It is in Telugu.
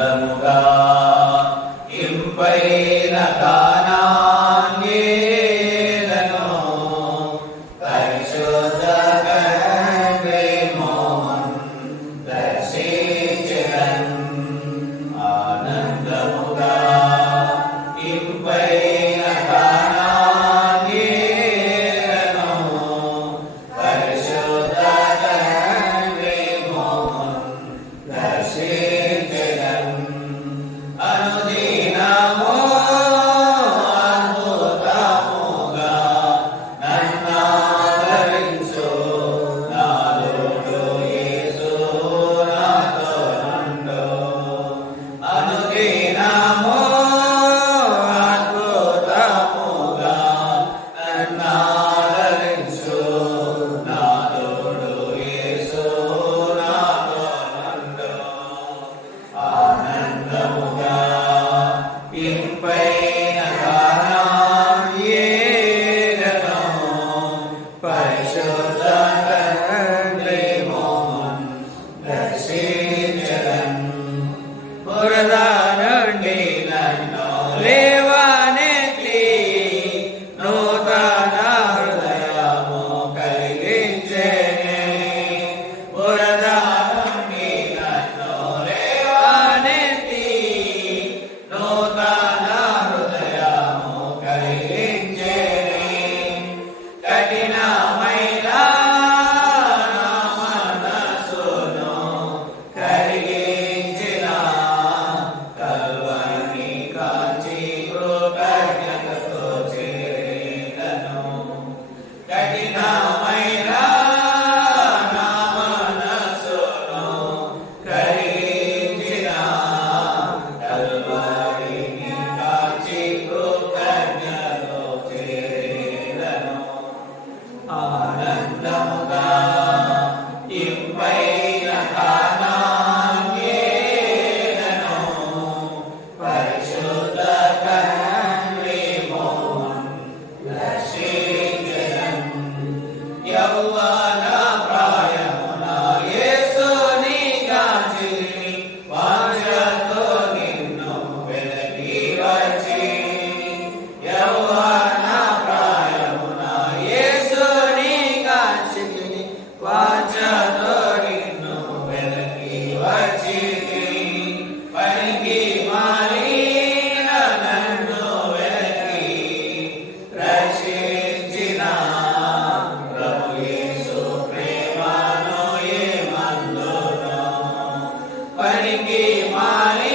ఆనందముగా ఇంపైన కా நெருங்கி மாறி